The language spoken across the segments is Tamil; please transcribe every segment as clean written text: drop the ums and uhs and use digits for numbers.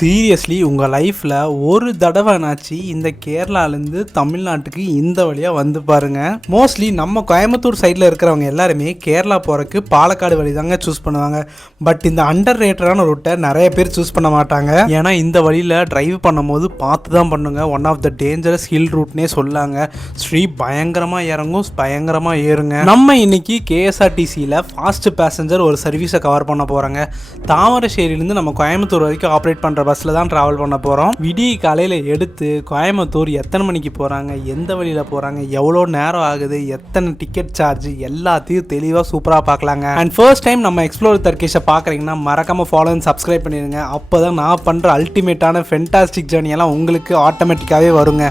சீரியஸ்லி உங்கள் லைஃப்பில் ஒரு தடவைனாச்சு இந்த கேரளாலேருந்து தமிழ்நாட்டுக்கு இந்த வழியாக வந்து பாருங்கள். மோஸ்ட்லி நம்ம கோயம்புத்தூர் சைடில் இருக்கிறவங்க எல்லாருமே கேரளா போகிறதுக்கு பாலக்காடு வழி தாங்க சூஸ் பண்ணுவாங்க. பட் இந்த அண்டர் ரேட்டடான ரூட்டை நிறைய பேர் சூஸ் பண்ண மாட்டாங்க. ஏன்னா இந்த வழியில் டிரைவ் பண்ணும்போது பார்த்து தான் பண்ணுங்க. One of the dangerous hill ரூட்னே சொல்லாங்க. ஸ்ரீ பயங்கரமாக இறங்கும், பயங்கரமாக ஏறுங்க. நம்ம இன்னைக்கு கேஎஸ்ஆர்டிசியில் ஃபாஸ்ட் பேசஞ்சர் ஒரு சர்வீஸை கவர் பண்ண போகிறாங்க. தாமரശ്ശേரியிலேருந்து நம்ம கோயம்புத்தூர் வரைக்கும் ஆப்ரேட் பண்ணுற பஸ்ஸில் தான் ட்ராவல் பண்ண போகிறோம். விடிய காலையில் எடுத்து கோயம்புத்தூர் எத்தனை மணிக்கு போகிறாங்க, எந்த வழியில் போகிறாங்க, எவ்வளோ நேரம் ஆகுது, எத்தனை டிக்கெட் சார்ஜ், எல்லாத்தையும் தெளிவாக சூப்பராக பார்க்கலாங்க. அண்ட் ஃபர்ஸ்ட் டைம் நம்ம எக்ஸ்ப்ளோர் டர்க்கிஷை பார்க்குறீங்கன்னா மறக்காமல் ஃபாலோ அண்ட் சப்ஸ்கிரைப் பண்ணிடுங்க. அப்போ தான் நான் பண்ணுற அல்டிமேட்டான ஃபென்டாஸ்டிக் ஜேர்னியெல்லாம் உங்களுக்கு ஆட்டோமேட்டிக்காகவே வருங்க.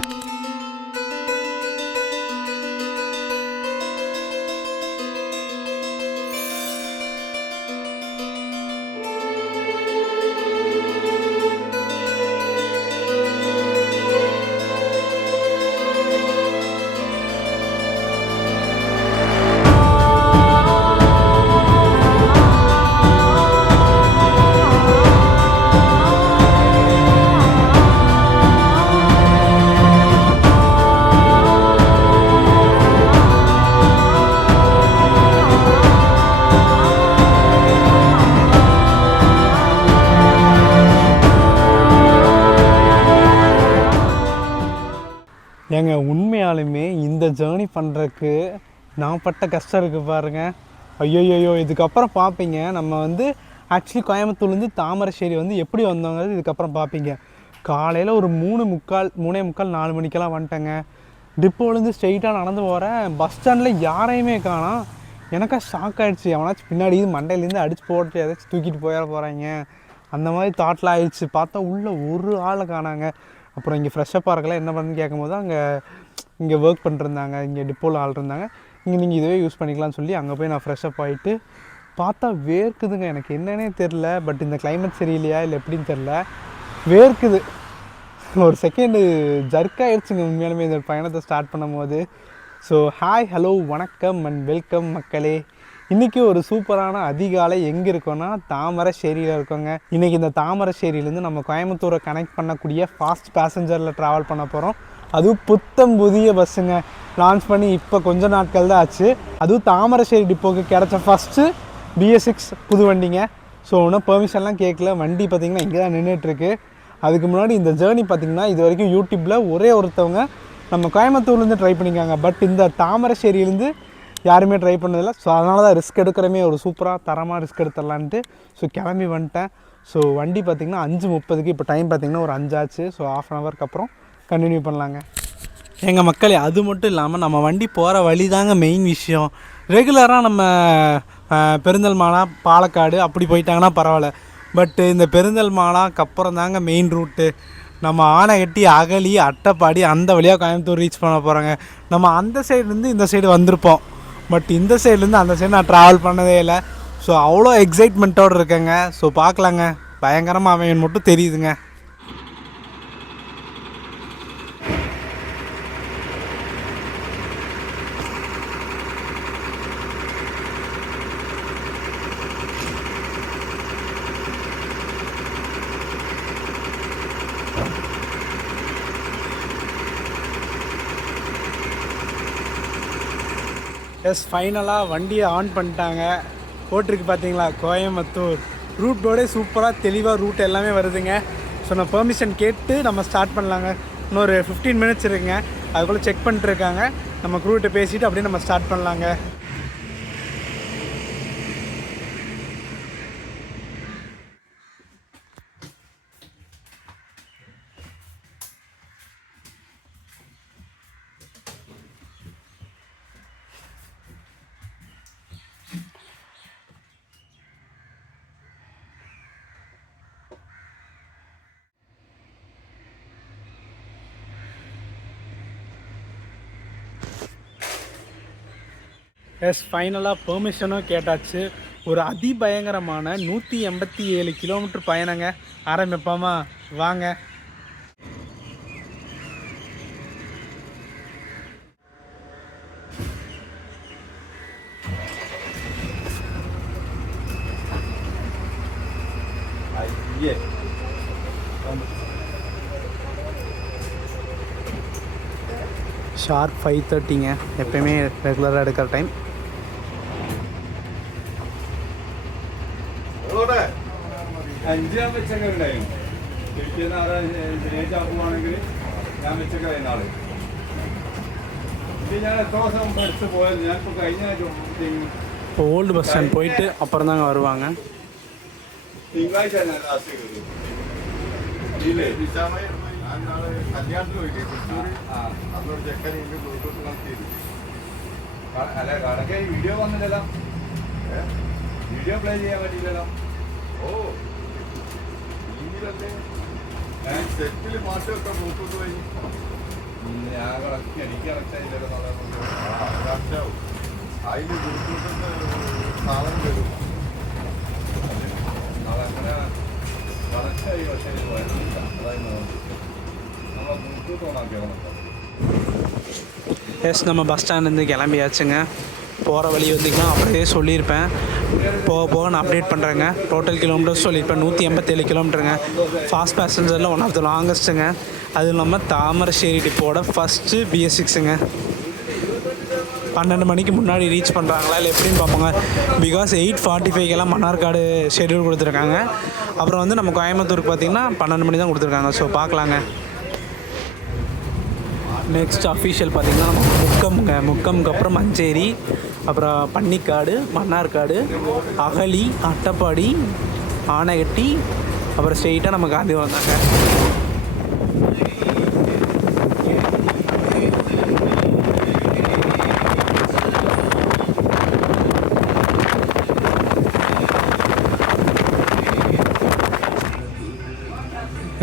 ஏங்க உண்மையாலுமே இந்த ஜேர்னி பண்ணுறதுக்கு நான் பட்ட கஷ்டம் இருக்குது பாருங்கள். ஐயோயோயோ, இதுக்கப்புறம் பார்ப்பீங்க. நம்ம ஆக்சுவலி கோயம்புத்தூர்லேருந்து தாமரശ്ശേரி எப்படி வந்தோங்கிறது இதுக்கப்புறம் பார்ப்பீங்க. காலையில் ஒரு 3:45 4 மணிக்கெல்லாம் வந்துட்டேங்க. டிப்போலேருந்து ஸ்ட்ரெயிட்டாக நடந்து போகிறேன். பஸ் ஸ்டாண்டில் யாரையுமே காணோம். எனக்கா ஷாக் ஆகிடுச்சு. எவனாச்சும் பின்னாடி மண்டையிலேருந்து அடித்து போட்டு ஏதாச்சும் தூக்கிட்டு போயிட போகிறாங்க அந்த மாதிரி தாட்டில் ஆயிடுச்சு. பார்த்தா உள்ளே ஒரு ஆளை காணாங்க. அப்புறம் இங்கே ஃப்ரெஷ்ஷப்பாக இருக்கலாம் என்ன பண்ணுன்னு கேட்கும்போது இங்கே ஒர்க் பண்ணிருந்தாங்க, இங்கே டிப்போவில் ஆள் இருந்தாங்க. நீங்கள் இதுவே யூஸ் பண்ணிக்கலாம்னு சொல்லி அங்கே போய் நான் ஃப்ரெஷ்ஷப் ஆகிட்டு பார்த்தா வேர்க்குதுங்க. எனக்கு என்னன்னே தெரில. பட் இந்த கிளைமேட் சரியில்லையா இல்லை எப்படின்னு தெரில, வேர்க்குது. ஒரு செகண்டு ஜர்க் ஆகிடுச்சுங்க உண்மையாலுமே இந்த பயணத்தை ஸ்டார்ட் பண்ணும் போது. ஸோ ஹாய், ஹலோ, வணக்கம் அண்ட் வெல்கம் மக்களே. இன்றைக்கி ஒரு சூப்பரான அதிகாலை எங்கே இருக்கோன்னா தாமரശ്ശേரியில் இருக்கோங்க. இன்றைக்கி இந்த தாமரശ്ശേரியிலேருந்து நம்ம கோயம்புத்தூரை கனெக்ட் பண்ணக்கூடிய ஃபாஸ்ட் பேசஞ்சரில் ட்ராவல் பண்ண போகிறோம். அதுவும் புத்தம் புதிய பஸ்ஸுங்க. லான்ச் பண்ணி இப்போ கொஞ்சம் நாட்கள் தான் ஆச்சு. அதுவும் தாமரശ്ശേரி டிப்போக்கு கிடச்ச ஃபஸ்ட்டு BS6 புது வண்டிங்க. ஸோ ஒன்றும் பெர்மிஷன்லாம் கேட்கல. வண்டி பார்த்திங்கன்னா இங்கே தான் நின்றுட்டுருக்கு. அதுக்கு முன்னாடி இந்த ஜேர்னி பார்த்திங்கன்னா இது வரைக்கும் யூடியூப்பில் ஒரே ஒருத்தவங்க நம்ம கோயம்புத்தூர்லேருந்து ட்ரை பண்ணிக்காங்க. பட் இந்த தாமரശ്ശേரியிலேருந்து யாருமே ட்ரை பண்ணதில்லை. ஸோ அதனால தான் ரிஸ்க் எடுக்கிறமே ஒரு சூப்பராக தரமாக ரிஸ்க் எடுத்துடலான்ட்டு ஸோ கிளம்பி வந்துட்டேன். ஸோ வண்டி பார்த்திங்கன்னா 5:30, இப்போ டைம் பார்த்திங்கன்னா ஒரு 5 ஆச்சு. ஸோ ½ அன் ஹவருக்கு அப்புறம் கண்டினியூ பண்ணலாங்க. எங்கள் மக்களே, அது மட்டும் இல்லாமல் நம்ம வண்டி போகிற வழி தாங்க மெயின் விஷயம். ரெகுலராக நம்ம பெருந்தல்மாலா, பாலக்காடு அப்படி போயிட்டாங்கன்னா பரவாயில்ல. பட்டு இந்த பெருந்தல்மாலாக்கு அப்புறம் தாங்க மெயின் ரூட்டு. நம்ம ஆனைகட்டி, அகலி, அட்டைப்பாடி அந்த வழியாக கோயம்புத்தூர் ரீச் பண்ண போகிறாங்க. நம்ம அந்த சைட்லேருந்து இந்த சைடு வந்திருப்போம். பட் இந்த சைட்லேருந்து அந்த சைடு நான் ட்ராவல் பண்ணதே இல்லை. ஸோ அவ்வளோ எக்ஸைட்மெண்ட்டோடு இருக்கேங்க. ஸோ பார்க்கலாங்க, பயங்கரமாக அவன் மட்டும் தெரியுதுங்க. எஸ், ஃபைனலாக வண்டியை ஆன் பண்ணிட்டாங்க. போட்டிருக்கு பார்த்தீங்களா கோயம்புத்தூர். ரூட் போர்டே சூப்பராக தெளிவாக ரூட் எல்லாமே வருதுங்க. ஸோ நான் பெர்மிஷன் கேட்டு நம்ம ஸ்டார்ட் பண்ணலாங்க. இன்னொரு 15 மினிட்ஸ் இருக்குங்க. அதுக்குள்ளே செக் பண்ணிட்டுருக்காங்க. நம்ம ரூட்டை பேசிவிட்டு அப்படியே நம்ம ஸ்டார்ட் பண்ணலாங்க. எஸ், ஃபைனலாக பெர்மிஷனும் கேட்டாச்சு. ஒரு அதிபயங்கரமான 187 கிலோமீட்டர் பயணங்க. ஆரம்பிப்போமா வாங்க. ஷார்ப் 5:30ங்க, எப்போயுமே ரெகுலராக எடுக்கிற டைம். ஓல்டு பஸ் ஸ்டாண்ட் போயிட்டு அப்புறம் தாங்க வருவாங்க. വീഡിയോ വന്നില്ലല്ലോ, വീഡിയോ പ്ലേ ചെയ്യാൻ പറ്റില്ലല്ലോ. ഓ സെറ്റിൽ മാറ്റം ഒക്കെ നോക്കിട്ട് പോയി ഞാൻ കണക്ക് എനിക്ക് കണക്റ്റായില്ലല്ലോ. കണക്റ്റാവും അതിന് ബ്ലൂടൂത്ത് സാധനം വരും, അതങ്ങനെ കണക്റ്റായി. പക്ഷേ വരുന്നില്ല, അതായത് നമ്മൾ ബ്ലൂടൂത്ത് ഓണാക്കിയാൽ எஸ் நம்ம பஸ் ஸ்டாண்ட்லேருந்து கிளம்பியாச்சுங்க. போகிற வழி வந்திங்கன்னா அப்படியே சொல்லியிருப்பேன், போக போக நான் அப்டேட் பண்ணுறேங்க. டோட்டல் கிலோமீட்டர்ஸ் சொல்லியிருப்பேன் 187 கிலோமீட்டருங்க. ஃபாஸ்ட் பேசஞ்சரில் ஒன் ஆஃப் த லாங்கஸ்ட்டுங்க. அதுவும் இல்லாமல் தாமரശ്ശേരി டிப்போட ஃபஸ்ட்டு BS6ங்க. 12 மணிக்கு முன்னாடி ரீச் பண்ணுறாங்களா இல்லை எப்படின்னு பார்ப்போங்க. பிகாஸ் 8:45கெல்லாம் மன்னார்காடு ஷெட்யூல் கொடுத்துருக்காங்க. அப்புறம் வந்து நம்ம கோயம்புத்தூருக்கு பார்த்திங்கன்னா 12 மணி தான் கொடுத்துருக்காங்க. ஸோ பார்க்கலாங்க. நெக்ஸ்ட் அஃபீஷியல் பார்த்திங்கன்னா நம்ம முக்கம்ங்க. முக்கம்க்கு அப்புறம் மஞ்சேரி, அப்புறம் பன்னிக்காடு, மன்னார்காடு, அகலி, அட்டப்பாடி, ஆனைகட்டி, அப்புறம் ஸ்ட்ரெயிட்டாக நம்ம காந்திபுரம் தாங்க.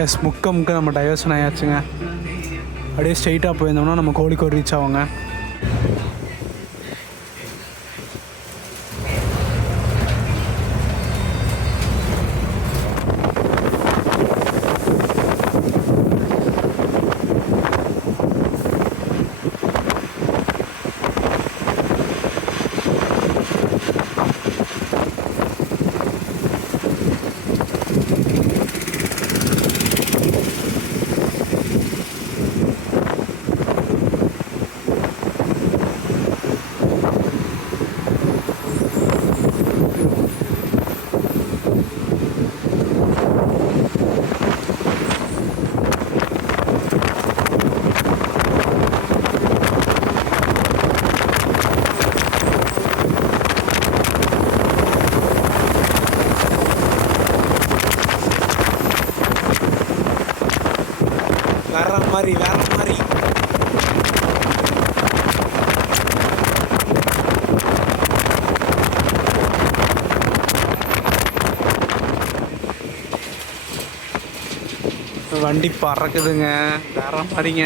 எஸ் முக்கம்க்கு நம்ம டைவர்ஷன் ஆயாச்சுங்க. அப்படியே ஸ்ட்ரெயிட்டாக போயிருந்தோம்னா நம்ம கோழிக்கோடு ரீச் ஆகுங்க. வேற மாதிரி வண்டி பறக்குதுங்க, வேற மாதிரிங்க.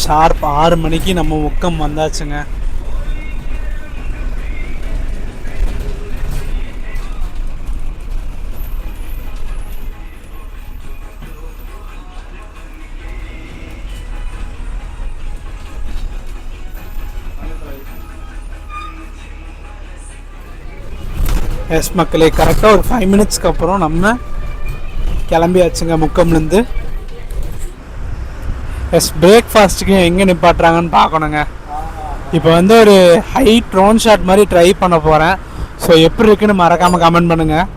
ஷார்ப் 6 மணிக்கு நம்ம முக்கம் வந்தாச்சுங்க. எஸ் மக்களே, கரெக்டாக ஒரு 5 மினிட்ஸ்க்கு அப்புறம் நம்ம கிளம்பியாச்சுங்க முக்கம்லேருந்து. எஸ் பிரேக்ஃபாஸ்ட்டுக்கு எங்கே நிப்பாட்டுறாங்கன்னு பார்க்கணுங்க. இப்போ வந்து ஒரு ஹை ட்ரோன் ஷாட் மாதிரி ட்ரை பண்ண போகிறேன். ஸோ எப்படி இருக்குன்னு மறக்காமல் கமெண்ட் பண்ணுங்கள்.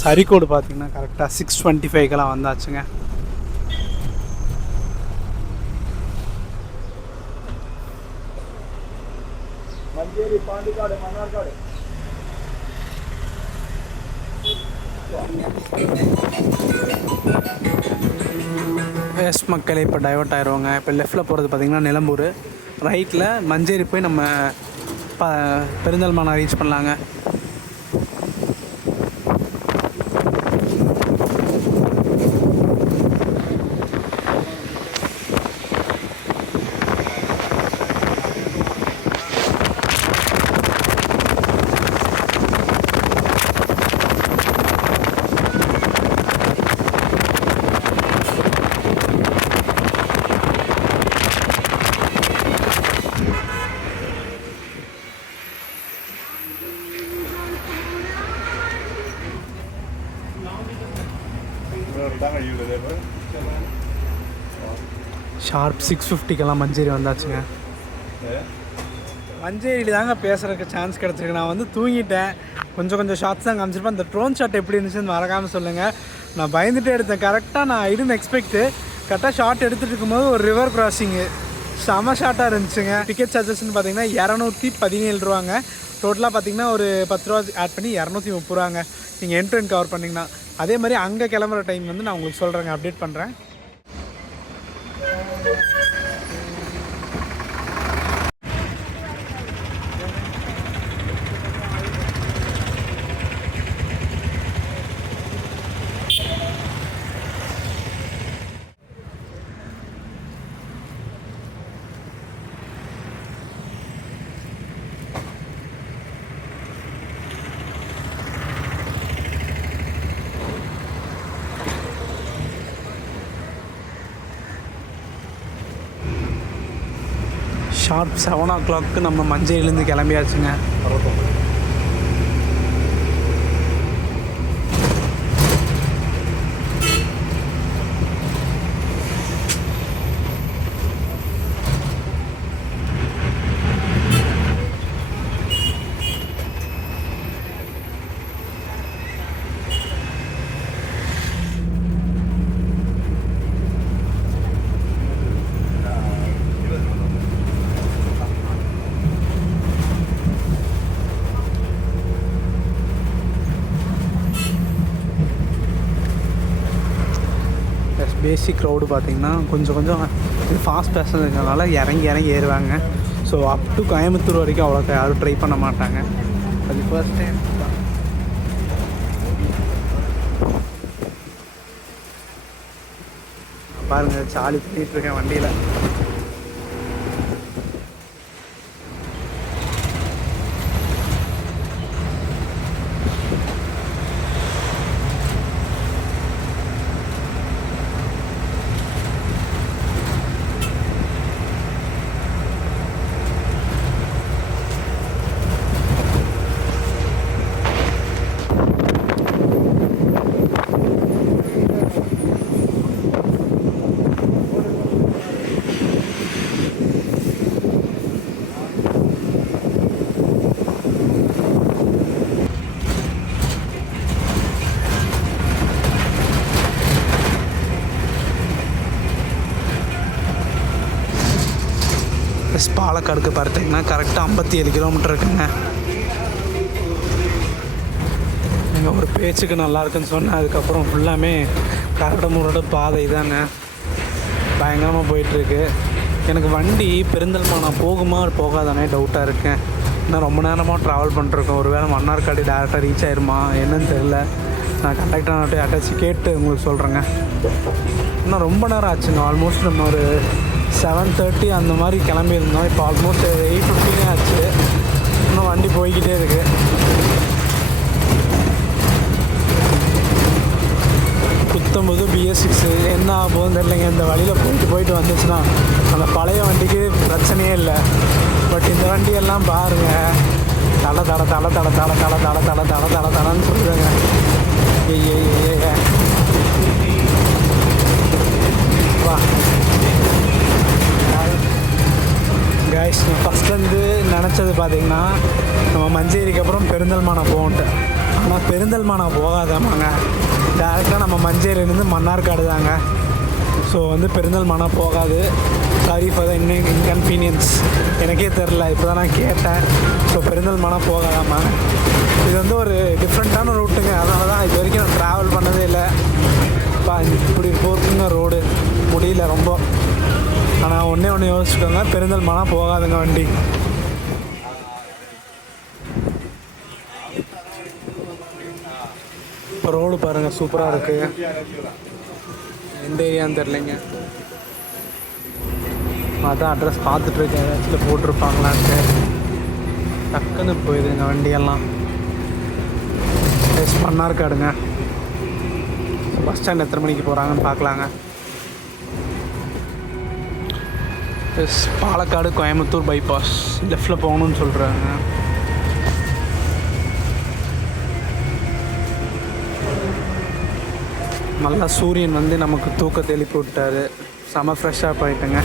சரிக்கோடு பார்த்தீங்கன்னா கரெக்டாக 6:25 வந்தாச்சுங்க. மஞ்சேரி, பாண்டிக்காடு, மன்னார்காடு. எஸ் மக்களே, இப்போ டைவர்ட் ஆயிடுவாங்க. இப்போ லெஃப்ட்டில் போகிறது பார்த்திங்கன்னா நிலம்பூர், ரைட்டில் மஞ்சேரி போய் நம்ம பெருந்தல்மானா ரீச் பண்ணலாங்க. ஷார்ப் 6:50 மஞ்சேரி வந்தாச்சுங்க. மஞ்சேரியில் தாங்க பேசுகிறதுக்கு சான்ஸ் கிடச்சிருக்கு. நான் வந்து தூங்கிட்டேன். கொஞ்சம் ஷார்ட்ஸ் தான் காமிச்சிருப்பேன். அந்த ட்ரோன் ஷாட் எப்படி இருந்துச்சுன்னு மறக்காமல் சொல்லுங்கள். நான் பயந்துகிட்டே எடுத்தேன். கரெக்டாக நான் இருந்த எக்ஸ்பெக்ட்டு கரெக்டாக ஷார்ட் எடுத்துகிட்டு இருக்கும்போது ஒரு ரிவர் கிராசிங்கு செம ஷார்ட்டாக இருந்துச்சுங்க. டிக்கெட் சார்ஜஸ்ன்னு பார்த்தீங்கன்னா 217 ரூபாங்க. டோட்டலாக பார்த்தீங்கன்னா ஒரு 10 ரூபா ஆட் பண்ணி 230 ரூபாங்க நீங்கள் என்ட்ரன் கவர் பண்ணிங்கன்னா. அதே மாதிரி அங்கே கிளம்புற டைம் வந்து நான் உங்களுக்கு சொல்கிறேங்க, அப்டேட் பண்ணுறேன். ஷார்ப் 7 நம்ம மஞ்சேரியிலேருந்து கிளம்பியாச்சுங்க. பேசிக் க்ரௌடு பார்த்திங்கன்னா கொஞ்சம் ஃபாஸ்ட் பேசஞ்சர்னால இறங்கி ஏறுவாங்க. ஸோ அப் டு கோயம்புத்தூர் வரைக்கும் அவ்வளோக்கா யாரும் ட்ரை பண்ண மாட்டாங்க. அது ஃபர்ஸ்ட் டைம் தான். பாருங்கள், சாலி பண்ணிகிட்ருக்கேன் வண்டியில். பாலக்காடுக்கு பார்த்தீங்கன்னா கரெக்டாக 57 கிலோமீட்டர் இருக்குங்க. நீங்கள் ஒரு பேச்சுக்கு நல்லா இருக்குன்னு சொன்னேன். அதுக்கப்புறம் ஃபுல்லாமே கரடு பாதை தாங்க, பயங்கரமாக போயிட்டுருக்கு. எனக்கு வண்டி பெருந்தல்மானா போகுமா போகாதானே டவுட்டாக இருக்கேன். நான் ரொம்ப நேரமாக ட்ராவல் பண்ணிருக்கேன். ஒரு வேளை மன்னார்காடு டேரெக்டாக ரீச் ஆயிருமா என்னன்னு தெரில. நான் கண்டக்டர் அட்டாச்சு கேட்டு உங்களுக்கு சொல்கிறேங்க. இன்னும் ரொம்ப நேரம் ஆச்சுங்க. ஆல்மோஸ்ட் நம்ம ஒரு 7:30 அந்த மாதிரி கிளம்பியிருந்தோம். இப்போ ஆல்மோஸ்ட் 8:15 ஆச்சு. இன்னும் வண்டி போய்கிட்டே இருக்குது. புத்தம்போது BS6 என்ன ஆகும்போது தெரியலைங்க. இந்த வழியில் போயிட்டு வந்துச்சுன்னா அந்த பழைய வண்டிக்கு பிரச்சனையே இல்லை. பட் இந்த வண்டியெல்லாம் பாருங்கள், தடன்னு சொல்லுவேங்க. வா கைஸ், நான் ஃபஸ்ட்லேருந்து நினச்சது பார்த்திங்கன்னா நம்ம மஞ்சேரிக்கு அப்புறம் பெருந்தல்மானா போகன்ட்டு. ஆனால் பெருந்தல்மானா போகாதாமாங்க, டேரெக்டாக நம்ம மஞ்சேரியிலேருந்து மன்னார்காடு தாங்க. ஸோ வந்து பெருந்தல்மானா போகாது. Sorry for the inconvenience. எனக்கே தெரில, இப்போ தான் நான் கேட்டேன். ஸோ பெருந்தல்மானா போகாதாமா. இது வந்து ஒரு டிஃப்ரெண்ட்டான ரூட்டுங்க, அதனால தான் இது வரைக்கும் நான் ட்ராவல் பண்ணதே இல்லை. இப்படி போக்குங்க ரோடு, முடியல ரொம்ப. ஆனால் ஒன்று யோசிச்சுக்கோங்க, பெருந்தல்மானா போகாதுங்க வண்டி. இப்போ ரோடு பாருங்கள், சூப்பராக இருக்குது. எந்த ஏரியான்னு தெரிலைங்க, அதான் அட்ரஸ் பார்த்துட்ருக்கேன், ஏதாச்சும் போட்டிருப்பாங்களான்ட்டு. டக்குன்னு போயிடுங்க வண்டியெல்லாம். எஸ் மன்னார்காடுங்க. பஸ் ஸ்டாண்ட் எத்தனை மணிக்கு போகிறாங்கன்னு பார்க்கலாங்க. எஸ் பாலக்காடு கோயம்புத்தூர் பைபாஸ் லெஃப்டில் போகணுன்னு சொல்கிறாங்க. நல்லா சூரியன் வந்து நமக்கு தூக்கத்தை எழுப்பி விட்டார். செம ஃப்ரெஷ்ஷாக போயிட்டுங்க.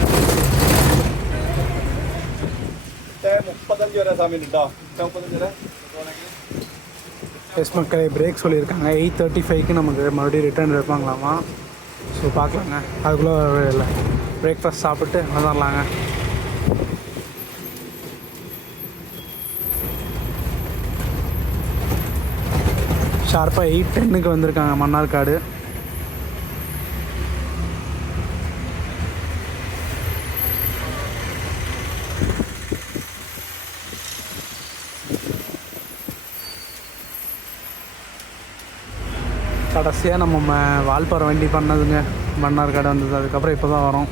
35 வரை சாமி நிட்டா 35 வரை. எஸ் மக்களே, பிரேக் சொல்லியிருக்காங்க. 8:35க்கு நமக்கு மறுபடியும் ரிட்டர்ன் இருப்பாங்களாமா. ஸோ பார்க்கலாங்க. அதுக்குள்ளே இல்லை, பிரேக்ஃபாஸ்ட் சாப்பிட்டு வந்துடலாங்க. ஷார்ப்பாக 8:10க்கு வந்திருக்காங்க மன்னார்காடு. கடைசியாக நம்ம வால்பாறை வண்டி பண்ணதுங்க மன்னார்காடு வந்தது. அதுக்கப்புறம் இப்போ தான் வரோம்.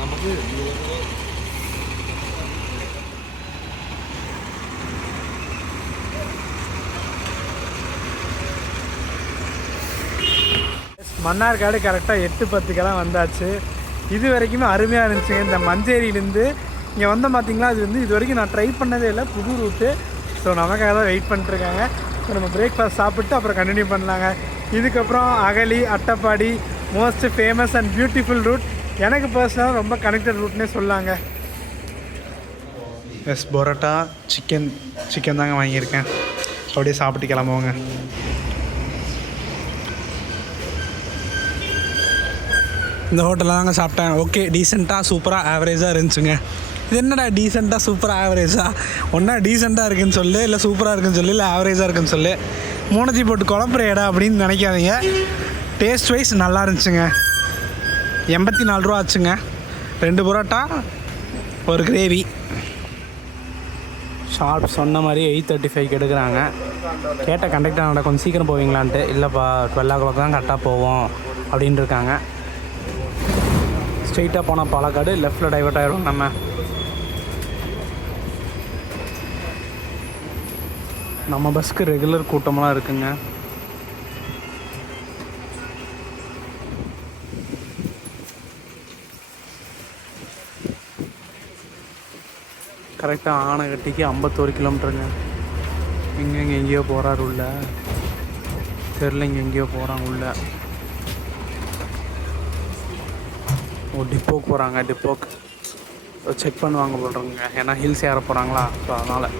നമുക്ക് மன்னார்காடு கரெக்டாக 8:10க்கெல்லாம் வந்தாச்சு. இது வரைக்குமே அருமையாக இருந்துச்சுங்க. இந்த மஞ்சேரியிலேருந்து இங்கே வந்தோம் பார்த்தீங்களா, அது வந்து இது வரைக்கும் நான் ட்ரை பண்ணதே இல்லை, புது ரூட்டு. ஸோ நமக்காக தான் வெயிட் பண்ணிட்டுருக்காங்க. ஸோ நம்ம பிரேக்ஃபாஸ்ட் சாப்பிட்டு அப்புறம் கண்டினியூ பண்ணலாங்க. இதுக்கப்புறம் Agali Attappadi most famous and beautiful route. எனக்கு பர்சனலாக ரொம்ப கனெக்டட் ரூட்னே சொல்லாங்க. எஸ் பரோட்டா சிக்கன் தாங்க வாங்கியிருக்கேன். அப்படியே சாப்பிட்டு கிளம்புவோங்க. இந்த ஹோட்டலில் தாங்க சாப்பிட்டேன். ஓகே, டீசெண்டாக சூப்பராக ஆவரேஜாக இருந்துச்சுங்க. இது என்னடா டீசெண்டாக சூப்பராக ஆவரேஜாக? ஒன்றா டீசெண்டாக இருக்குன்னு சொல்லு, இல்லை சூப்பராக இருக்குன்னு சொல்லு, இல்லை ஆவரேஜாக இருக்குன்னு சொல்லு. மூணத்தி போட்டு குழம்புறேடா அப்படின்னு நினைக்காதீங்க. டேஸ்ட் வைஸ் நல்லா இருந்துச்சுங்க. 84 ரூபா ஆச்சுங்க. 2 பரோட்டா, ஒரு கிரேவி. ஷார்ப் சொன்ன மாதிரி 8:35க்கு எடுக்கிறாங்க. கேட்ட கண்டக்டர் கொஞ்சம் சீக்கிரம் போவீங்களான்ட்டு. இல்லைப்பா 12 o'clock தான் கரெக்டாக போவோம் அப்படின்ட்டு இருக்காங்க. ஸ்ட்ரெயிட்டாக போனால் பாலக்காடு, லெஃப்ட்டில் டைவர்ட் ஆகிடும். நம்ம பஸ்ஸுக்கு ரெகுலர் கூட்டமெல்லாம் இருக்குங்க. கரெக்டாக ஆனைகட்டிக்கு 51 கிலோமீட்டருங்க. எங்கேயோ போகிறாரு உள்ள, தெரில. எங்கேயோ போகிறாங்க உள்ள. டிப்போக்கு போகிறாங்க. டிப்போக்கு செக் பண்ணுவாங்க போடுறோங்க, ஏன்னா ஹில்ஸ் ஏற போகிறாங்களா. ஸோ அதனால்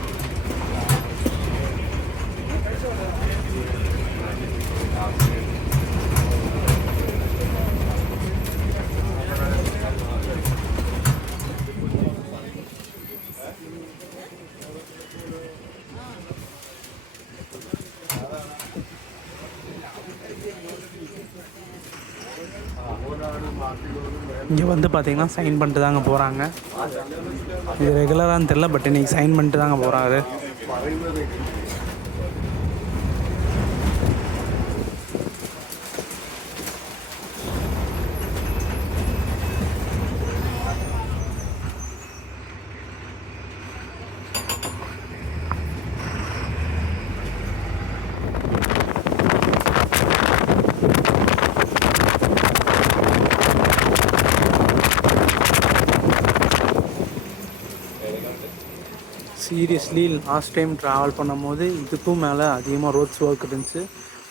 இங்கே வந்து பார்த்திங்கன்னா சைன் பண்ணிட்டு தாங்க போகிறாங்க. இது ரெகுலரானு தெரில, பட் இன்றைக்கி சைன் பண்ணிட்டு தாங்க போகிறாரு. சீரியஸ்லி லாஸ்ட் டைம் ட்ராவல் பண்ணும்போது இதுக்கும் மேலே அதிகமாக ரோட்ஸ் ஒர்க் இருந்துச்சு.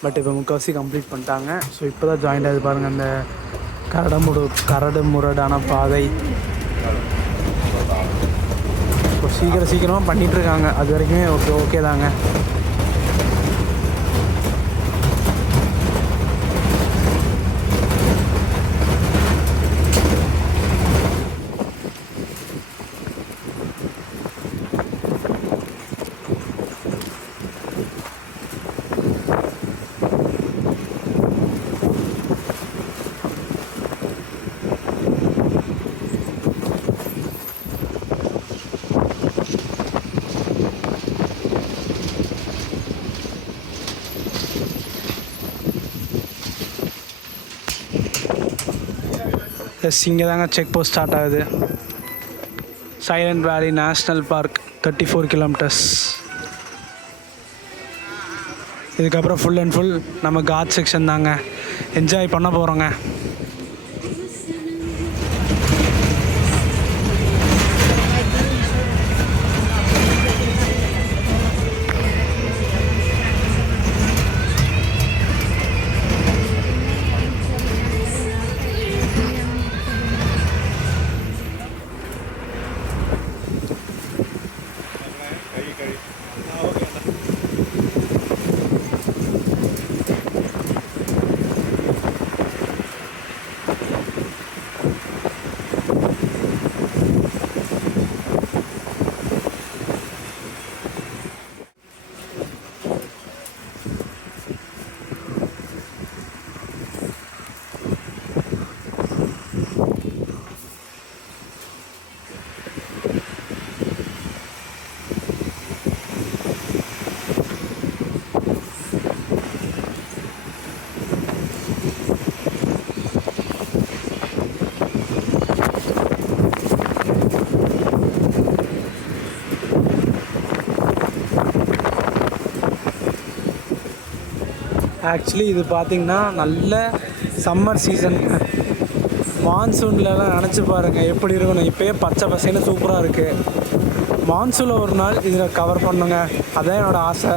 பட் இப்போ முக்கால்வாசி கம்ப்ளீட் பண்ணிட்டாங்க. ஸோ இப்போ தான் ஜாயிண்ட் ஆகுது பாருங்கள் அந்த கரடு முரடான பாதை. இப்போ சீக்கிரமாக பண்ணிகிட்ருக்காங்க. அது வரைக்குமே ஓகே தாங்க. எஸ், இங்கே தாங்க செக் போஸ்ட் ஸ்டார்ட் ஆகுது. Silent valley national park 34 kilometres. இதுக்கப்புறம் ஃபுல் அண்ட் ஃபுல் நம்ம காட் செக்ஷன் தாங்க என்ஜாய் பண்ண போகிறோங்க. ஆக்சுவலி இது பார்த்திங்கன்னா நல்ல சம்மர் சீசன். மான்சூன்லலாம் நினச்சி பாருங்கள் எப்படி இருக்கணும். இப்போயே பச்சை பசைன்னு சூப்பராக இருக்குது. மான்சூனில் ஒரு நாள் இதில் கவர் பண்ணுங்க, அதான் என்னோடய ஆசை.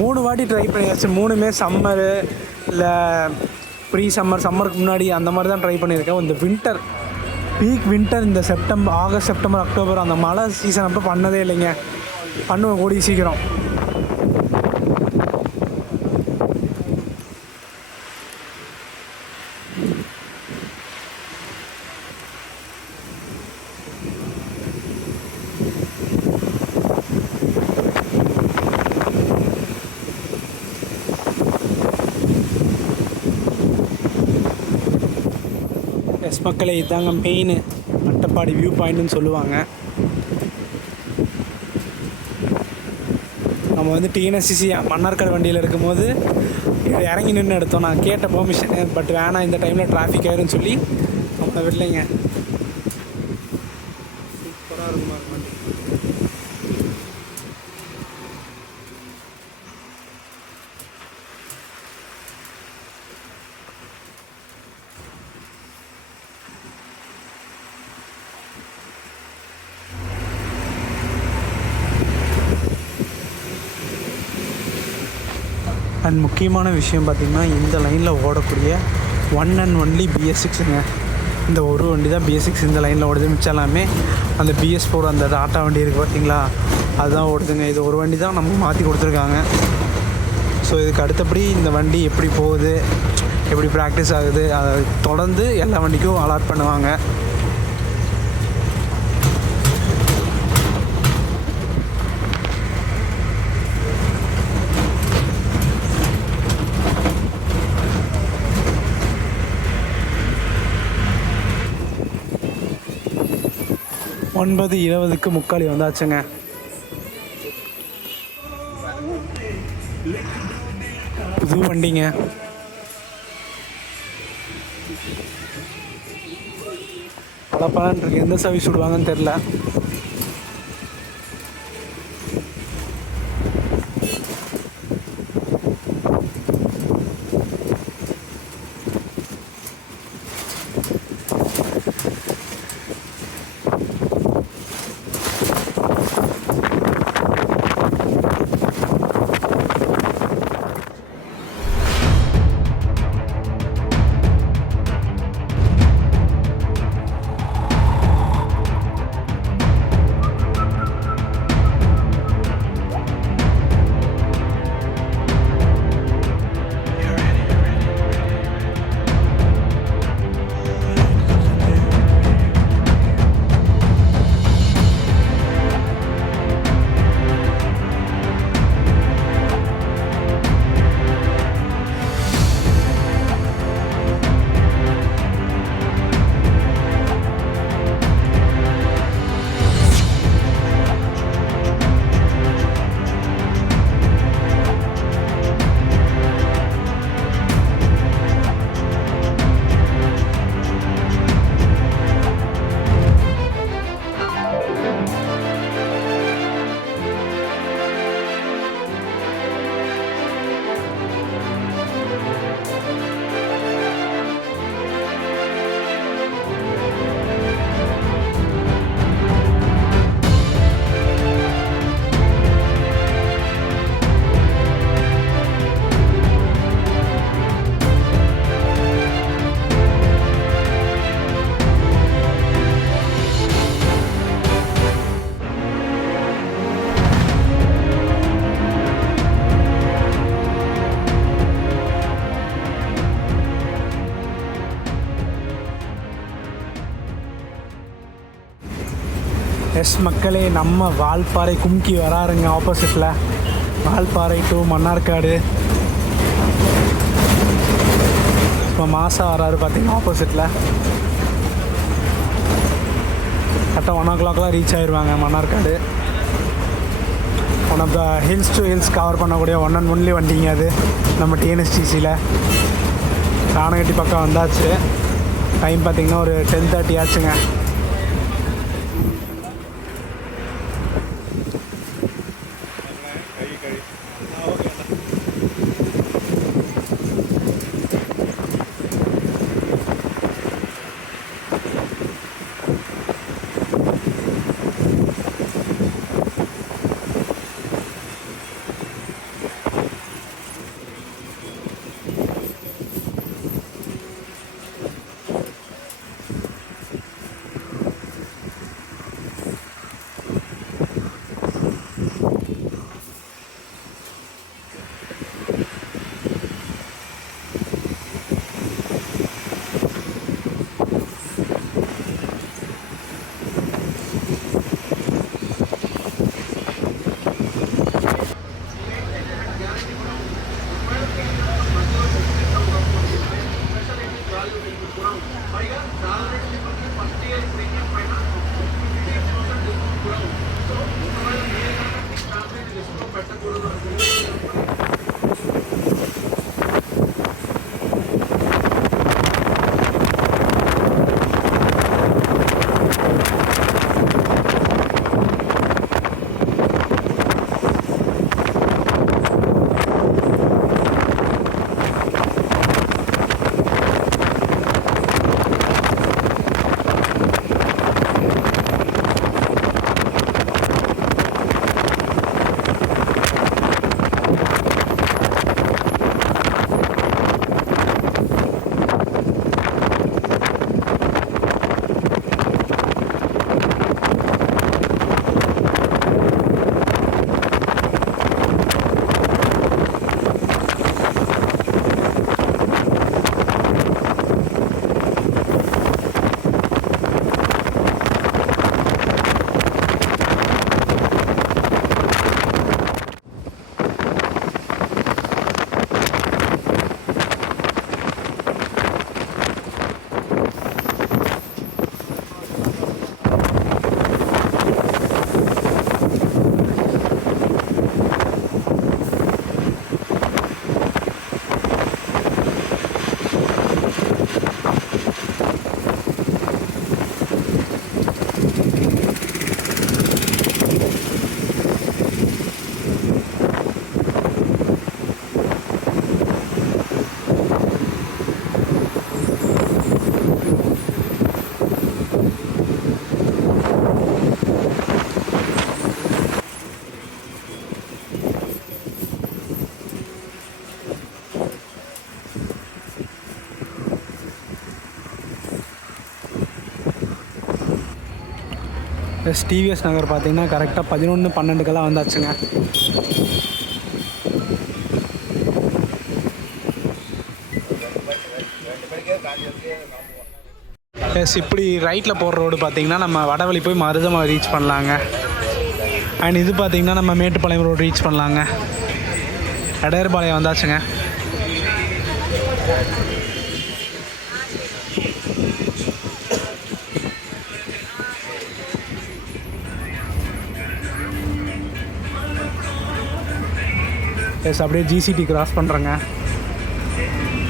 3 வாட்டி ட்ரை பண்ணியாச்சு. 3மே சம்மரு இல்லை ப்ரீ சம்மருக்கு முன்னாடி அந்த மாதிரி தான் ட்ரை பண்ணியிருக்கேன். இந்த வின்டர் பீக் வின்டர் இந்த ஆகஸ்ட் செப்டம்பர் அக்டோபர் அந்த மழை சீசன் அப்போ பண்ணதே இல்லைங்க. பண்ணுவேன் கூடிய சீக்கிரம். எஸ் மக்களே, இதாங்க மெயின் அட்டப்பாடி வியூ பாயிண்ட்னு சொல்லுவாங்க. நம்ம வந்து டிஎன்எஸ்சிசி மன்னார்காடு வண்டியில் இருக்கும்போது இறங்கி நின்று எடுத்தோம். நான் கேட்ட பெர்மிஷனு, பட் வேணாம் இந்த டைமில் டிராஃபிக் ஆயிருன்னு சொல்லி நம்ம விடலைங்க. சூப்பராக இருக்குமா வண்டி. அண்ட் முக்கியமான விஷயம் பார்த்திங்கன்னா, இந்த லைனில் ஓடக்கூடிய ஒன் அண்ட் ஒன்லி BS6ங்க. இந்த ஒரு வண்டி தான் BS6 இந்த லைனில் ஓடுது. மிச்சம் எல்லாமே அந்த BS4 அந்த டாட்டா வண்டி இருக்குது பார்த்திங்களா, அதுதான் ஓடுதுங்க. இது ஒரு வண்டி தான் நமக்கு மாற்றி கொடுத்துருக்காங்க. ஸோ இதுக்கு அடுத்தபடி இந்த வண்டி எப்படி போகுது, எப்படி ப்ராக்டிஸ் ஆகுது, அதை தொடர்ந்து எல்லா வண்டிக்கும் அலாட் பண்ணுவாங்க. ஒன்பது 20க்கு முக்காலி வந்தாச்சுங்க. புது வண்டிங்க. பலப்பலன் இருக்கு. எந்த சர்வீஸ் விடுவாங்கன்னு தெரில. எஸ் மக்களே, நம்ம வால்பாறை கும்கி வராருங்க. ஆப்போசிட்டில் வால்பாறை டு மன்னார்காடு. இப்போ மாதம் வராரு பார்த்தீங்கன்னா ஆப்போசிட்டில். கரெக்டாக 1 o'clockலாம் ரீச் ஆயிடுவாங்க Mannarkkad. One of the hills to hills cover பண்ணக்கூடிய ஒன் அண்ட் ஒன்லி வண்டிங்க அது நம்ம டிஎன்எஸ்டிசியில். ராணகட்டி பக்கம் வந்தாச்சு. டைம் பார்த்திங்கன்னா ஒரு 10:30 ஆச்சுங்க. ப்ளஸ் டிவிஎஸ் நகர் பார்த்திங்கன்னா கரெக்டாக 11-12 வந்தாச்சுங்க. ப்ளஸ் இப்படி ரைட்டில் போகிற ரோடு பார்த்திங்கன்னா நம்ம வடவழி போய் மருதமலை ரீச் பண்ணலாங்க. அண்ட் இது பார்த்திங்கன்னா நம்ம மேட்டுப்பாளையம் ரோடு ரீச் பண்ணலாங்க. எடையர்பாளையம் வந்தாச்சுங்க. எஸ் அப்படியே ஜிசிடி கிராஸ் பண்ணுறேங்க.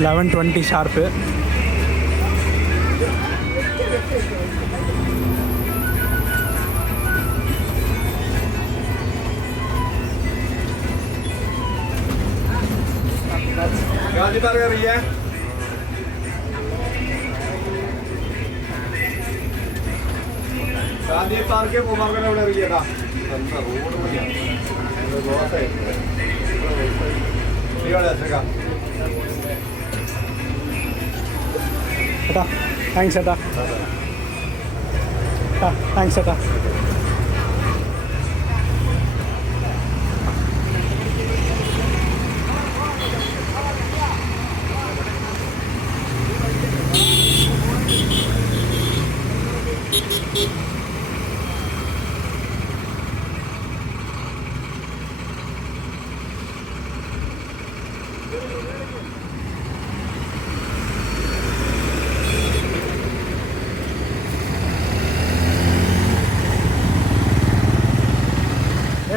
11:20 ஷார்ப்பு. गाजी पार कर रही है गाजी पार के कुमार का उड़ रही है ना रोड में बहुत है ये वाला जगह ஏட்டா தேங்க்ஸ் ஏட்டா. தேங்க்ஸ் ஏட்டா.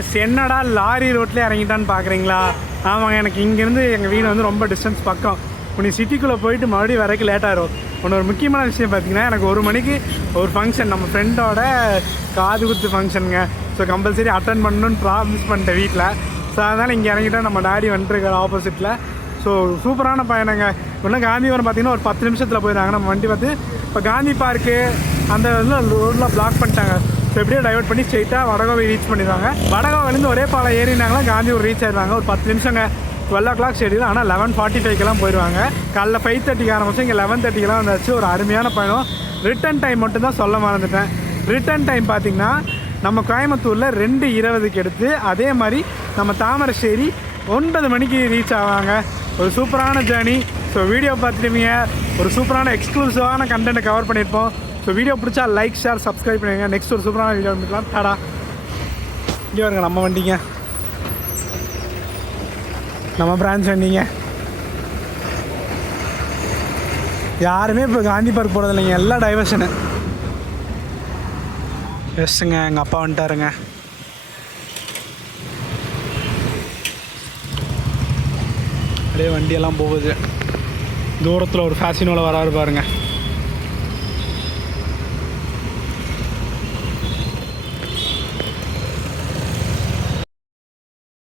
எஸ் என்னடா லாரி ரோட்லேயே இறங்கிட்டான்னு பார்க்குறீங்களா? ஆமாங்க, எனக்கு இங்கேருந்து எங்கள் வீடு வந்து ரொம்ப டிஸ்டன்ஸ் பக்கம். நீ சிட்டிக்குள்ளே போயிட்டு மறுபடியும் வரைக்கும் லேட் ஆகிரும். ஒரு முக்கியமான விஷயம் பார்த்தீங்கன்னா, எனக்கு 1 மணிக்கு ஒரு ஃபங்க்ஷன், நம்ம ஃப்ரெண்டோட காது குத்து ஃபங்க்ஷனுங்க. ஸோ கம்பல்சரி அட்டன் பண்ணணுன்னு ப்ராமிஸ் பண்ணிட்டேன் வீட்டில். ஸோ அதனால் இங்கே இறங்கிட்டால் நம்ம டாடி வந்துட்டுருக்காரு ஆப்போசிட்டில். ஸோ சூப்பரான பயணங்க. இன்னும் காந்திபுரம் பார்த்தீங்கன்னா ஒரு 10 நிமிஷத்தில் போயிடுறாங்க. நம்ம வண்டி பார்த்து இப்போ காந்தி பார்க்கு அந்த இதில் ரோடில் பிளாக் பண்ணிட்டாங்க. ஸோ எப்படியோ டைவர்ட் பண்ணி ஸ்ட்ரெயிட்டாக வடகோவை ரீச் பண்ணிடுவாங்க. வடகோவிலேருந்து ஒரே பாலம் ஏறினாங்களா காந்திபுரம் ரீச் ஆயிடுவாங்க. ஒரு 10 நிமிஷங்க. 12 o'clock ஷெடியூல். ஆனால் 11:45க்கெல்லாம் போயிடுவாங்க. காலைல 5:30க்கு ஆரம்பிச்சு இங்கே 11:30க்கெல்லாம் வந்தாச்சு. ஒரு அருமையான பயணம். ரிட்டன் டைம் மட்டும்தான் சொல்ல மறந்துட்டேன். ரிட்டன் டைம் பார்த்திங்கன்னா நம்ம கோயம்புத்தூரில் 2:20க்கு எடுத்து அதே மாதிரி நம்ம தாமரശ്ശേരി 9 மணிக்கு ரீச் ஆவாங்க. ஒரு சூப்பரான ஜேர்னி. So video பார்த்துருவீங்க. ஒரு சூப்பரான எக்ஸ்க்ளூசிவான கண்டென்ட்டை கவர் பண்ணியிருப்போம். ஸோ வீடியோ பிடிச்சா லைக், ஷேர், சப்ஸ்கிரைப் பண்ணுங்க. நெக்ஸ்ட் ஒரு சூப்பரான வீடியோ வந்துக்கலாம். டாடா. இங்கே வருங்க நம்ம வண்டிங்க, நம்ம பிரான்ச் வண்டிங்க. யாருமே இப்போ காந்தி பார்க் போகிறது இல்லைங்க, எல்லாம் டைவர்ஷனு. எஸ்ங்க, எங்கள் அப்பா வந்துட்டாருங்க. அப்படியே வண்டியெல்லாம் போகுது. தூரத்தில் ஒரு ஃபேஷனோட வராரு பாருங்க.